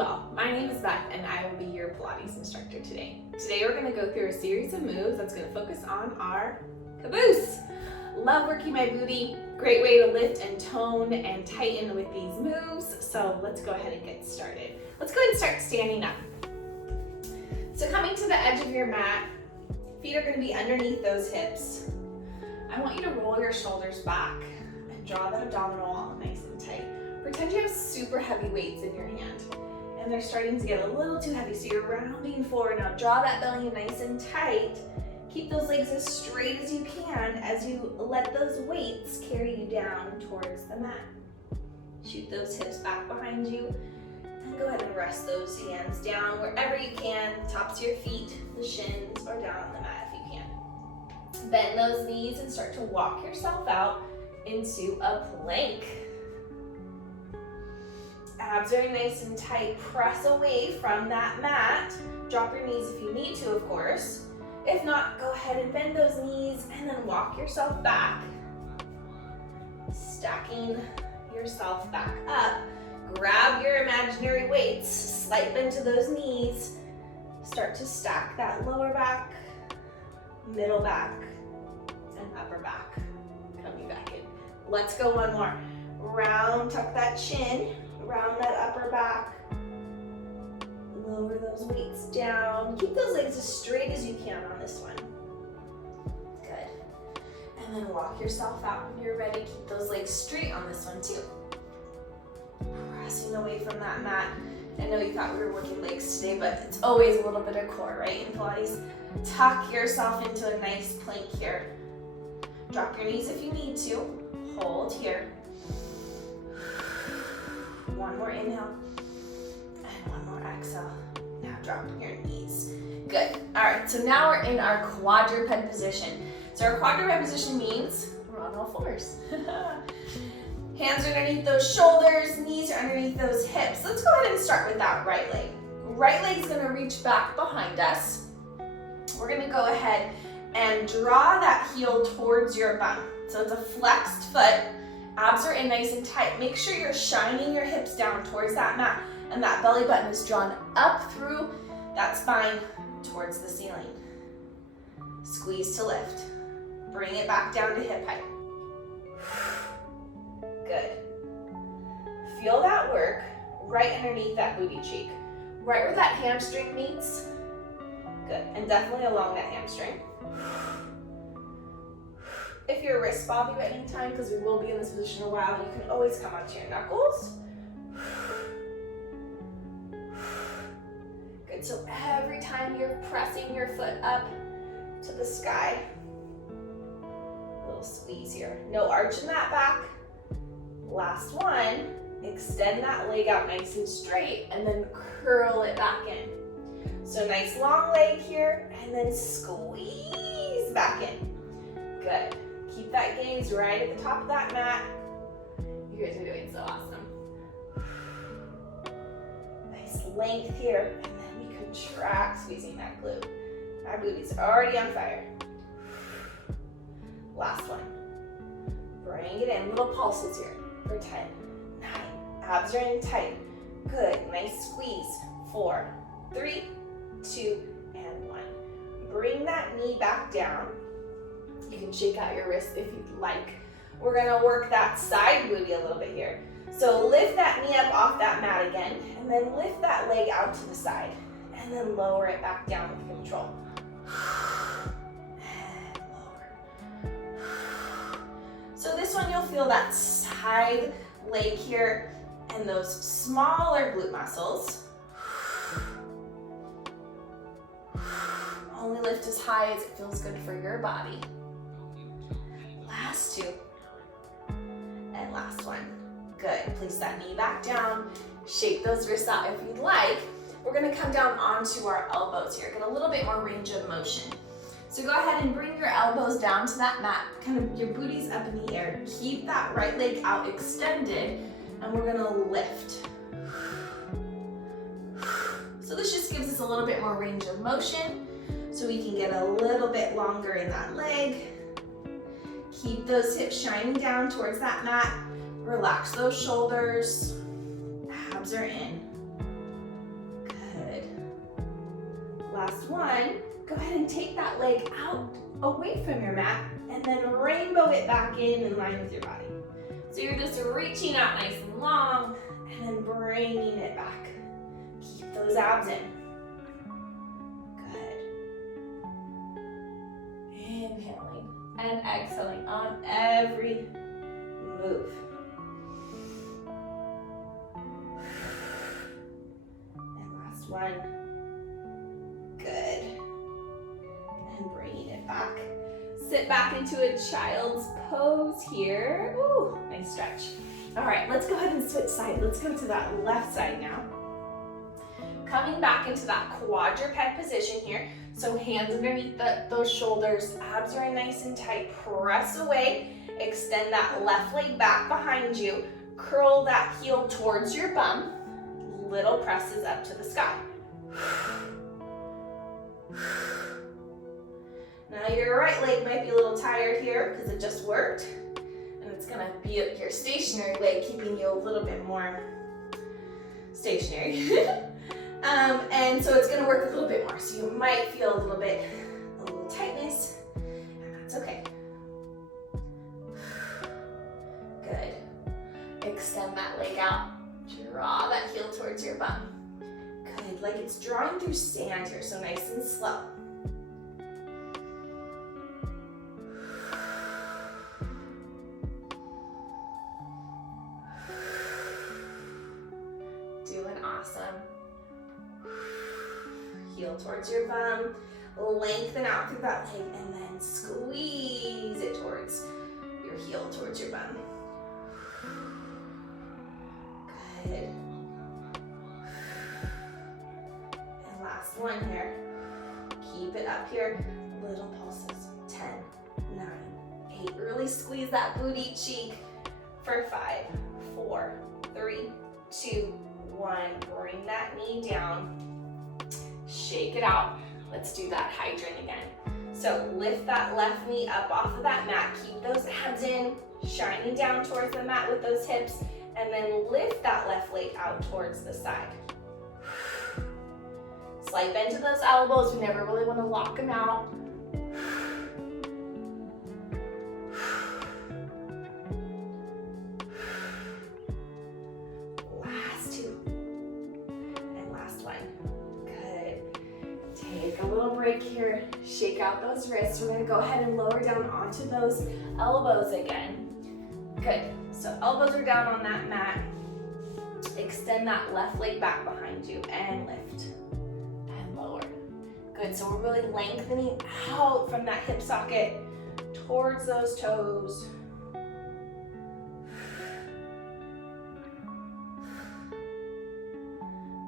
well. My name is Beth and I will be your Pilates instructor today. Today we're going to go through a series of moves that's going to focus on our caboose. Love working my booty. Great way to lift and tone and tighten with these moves. So let's go ahead and get started. Let's go ahead and start standing up. So coming to the edge of your mat, feet are going to be underneath those hips. I want you to roll your shoulders back and draw that abdominal wall nice and tight. Pretend you have super heavy weights in your hand and they're starting to get a little too heavy, so you're rounding forward. Now draw that belly nice and tight. Keep those legs as straight as you can as you let those weights carry you down towards the mat. Shoot those hips back behind you and go ahead and rest those hands down wherever you can, tops of your feet, the shins, or down on the mat if you can. Bend those knees and start to walk yourself out into a plank. Abs are nice and tight. Press away from that mat. Drop your knees if you need to, of course. If not, go ahead and bend those knees and then walk yourself back. Stacking yourself back up. Grab your imaginary weights. Slight bend to those knees. Start to stack that lower back, middle back, and upper back. Coming back in. Let's go one more. Round, tuck that chin. Round that upper back, lower those weights down. Keep those legs as straight as you can on this one. Good. And then walk yourself out when you're ready. Keep those legs straight on this one too. Pressing away from that mat. I know you thought we were working legs today, but it's always a little bit of core, right, in Pilates. Tuck yourself into a nice plank here. Drop your knees if you need to. Hold here. One more inhale, and one more exhale. Now drop your knees. Good. All right, so now we're in our quadruped position. So our quadruped position means we're on all fours. Hands are underneath those shoulders, knees are underneath those hips. Let's go ahead and start with that right leg. Right leg's gonna reach back behind us. We're gonna go ahead and draw that heel towards your bum. So it's a flexed foot. Abs are in nice and tight. Make sure you're shining your hips down towards that mat and that belly button is drawn up through that spine towards the ceiling. Squeeze to lift. Bring it back down to hip height. Good. Feel that work right underneath that booty cheek. Right where that hamstring meets. Good. And definitely along that hamstring. If your wrists bother you at any time, because we will be in this position a while, you can always come onto your knuckles. Good, so every time you're pressing your foot up to the sky, a little squeeze here. No arch in that back. Last one, extend that leg out nice and straight, and then curl it back in. So nice long leg here, and then squeeze back in. Good. Keep that gaze right at the top of that mat. You guys are doing so awesome. Nice length here, and then we contract, squeezing that glute. My booty's already on fire. Last one. Bring it in, little pulses here for 10, 9, abs are in tight. Good, nice squeeze. 4, 3, 2, and 1. Bring that knee back down. You can shake out your wrist if you'd like. We're gonna work that side booty a little bit here. So lift that knee up off that mat again, and then lift that leg out to the side, and then lower it back down with control. And lower. So this one you'll feel that side leg here and those smaller glute muscles. Only lift as high as it feels good for your body. Last two, and last one. Good, place that knee back down, shake those wrists out if you'd like. We're gonna come down onto our elbows here, get a little bit more range of motion. So go ahead and bring your elbows down to that mat, kind of your booty's up in the air. Keep that right leg out extended, and we're gonna lift. So this just gives us a little bit more range of motion, so we can get a little bit longer in that leg. Keep those hips shining down towards that mat. Relax those shoulders. Abs are in. Last one. Go ahead and take that leg out away from your mat and then rainbow it back in line with your body. So you're just reaching out nice and long and then bringing it back. Keep those abs in. Good. Inhaling and exhaling on every move. And last one. Good. And bringing it back. Sit back into a child's pose here. Ooh, nice stretch. All right, let's go ahead and switch sides. Let's go to that left side now. Coming back into that quadruped position here. So hands underneath those shoulders, abs are nice and tight. Press away, extend that left leg back behind you. Curl that heel towards your bum. Little presses up to the sky. Now your right leg might be a little tired here because it just worked. And it's gonna be your stationary leg, keeping you a little bit more stationary. And so it's gonna work a little bit more. So you might feel a little tightness, and that's okay. Good. Extend that leg out. Draw that heel towards your bum. Good, like it's drawing through sand here, so nice and slow. Heel towards your bum, lengthen out through that leg, and then squeeze it towards your heel, towards your bum. Good. And last one here. Keep it up here. Little pulses. 10, 9, 8. Really squeeze that booty cheek for 5, 4, 3, 2, 1. Bring that knee down. Shake it out. Let's do that hydrant again. So lift that left knee up off of that mat. Keep those abs in, shining down towards the mat with those hips, and then lift that left leg out towards the side. Slight bend to those elbows. We never really want to lock them out. Last two. And last one. Take a little break here, shake out those wrists. We're gonna go ahead and lower down onto those elbows again. Good, so elbows are down on that mat. Extend that left leg back behind you and lift and lower. Good, so we're really lengthening out from that hip socket towards those toes.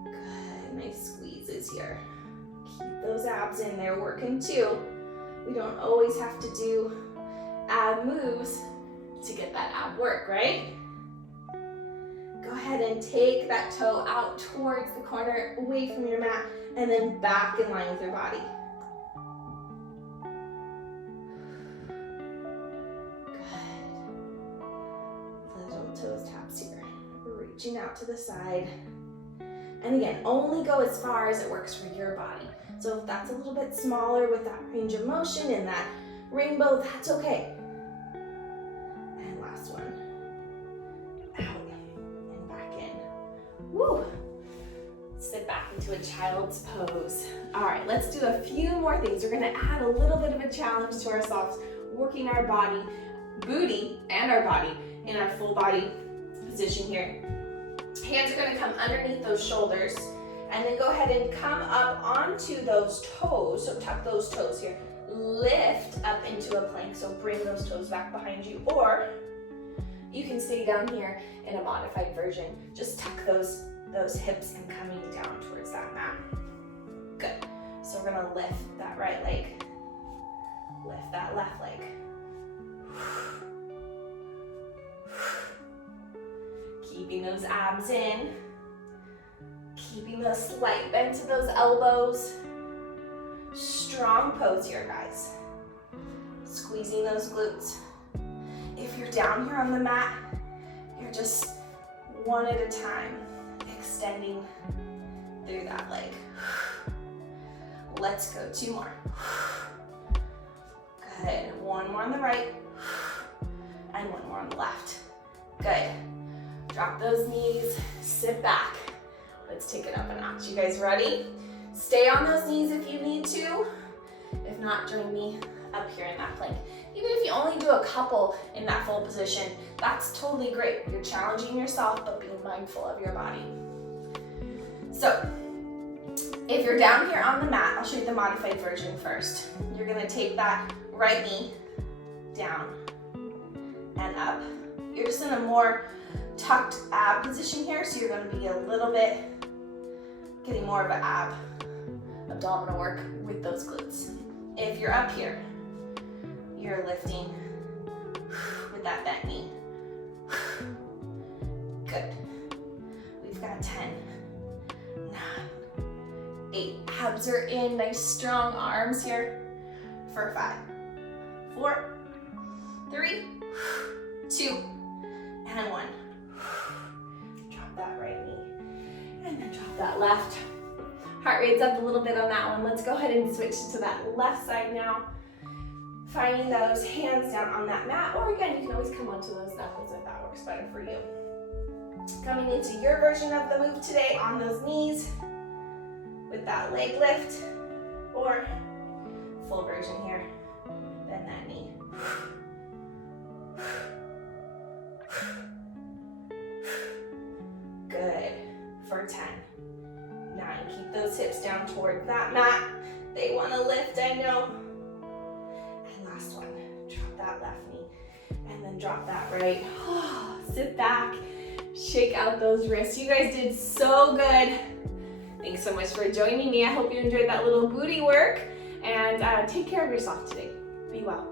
Good, nice squeezes here. Keep those abs in there working too. We don't always have to do ab moves to get that ab work, right? Go ahead and take that toe out towards the corner, away from your mat, and then back in line with your body. Good. Little toes taps here. Reaching out to the side. And again, only go as far as it works for your body. So if that's a little bit smaller with that range of motion and that rainbow, that's okay. And last one. Out and back in. Woo! Sit back into a child's pose. All right, let's do a few more things. We're gonna add a little bit of a challenge to ourselves, working our body, booty, and our body in our full body position here. Hands are gonna come underneath those shoulders, and then go ahead and come up onto those toes. So tuck those toes here. Lift up into a plank, so bring those toes back behind you, or you can stay down here in a modified version. Just tuck those hips and coming down towards that mat. Good. So we're gonna lift that right leg, lift that left leg. Keeping those abs in, keeping the slight bend to those elbows. Strong pose here, guys. Squeezing those glutes. If you're down here on the mat, you're just one at a time, extending through that leg. Let's go, 2 more. Good, 1 more on the right, and 1 more on the left. Good. Drop those knees, sit back. Let's take it up a notch. You guys ready? Stay on those knees if you need to. If not, join me up here in that plank. Even if you only do a couple in that full position, that's totally great. You're challenging yourself, but being mindful of your body. So, if you're down here on the mat, I'll show you the modified version first. You're gonna take that right knee down and up. You're just in a more tucked ab position here, so you're gonna be a little bit getting more of an abdominal work with those glutes. If you're up here, you're lifting with that bent knee. Good. We've got 10, 9, 8. Abs are in, nice strong arms here for 5, 4, 3, 2, and 1. Drop that right knee, and then drop that left. Heart rate's up a little bit on that one. Let's go ahead and switch to that left side now. Finding those hands down on that mat, or again, you can always come onto those knuckles if that works better for you. Coming into your version of the move today on those knees with that leg lift, or full version here, bend that knee. Good, for 10, 9, keep those hips down towards that mat. They want to lift, I know. And last one, drop that left knee, and then drop that right. Sit back, shake out those wrists. You guys did so good. Thanks so much for joining me. I hope you enjoyed that little booty work, and take care of yourself today. Be well.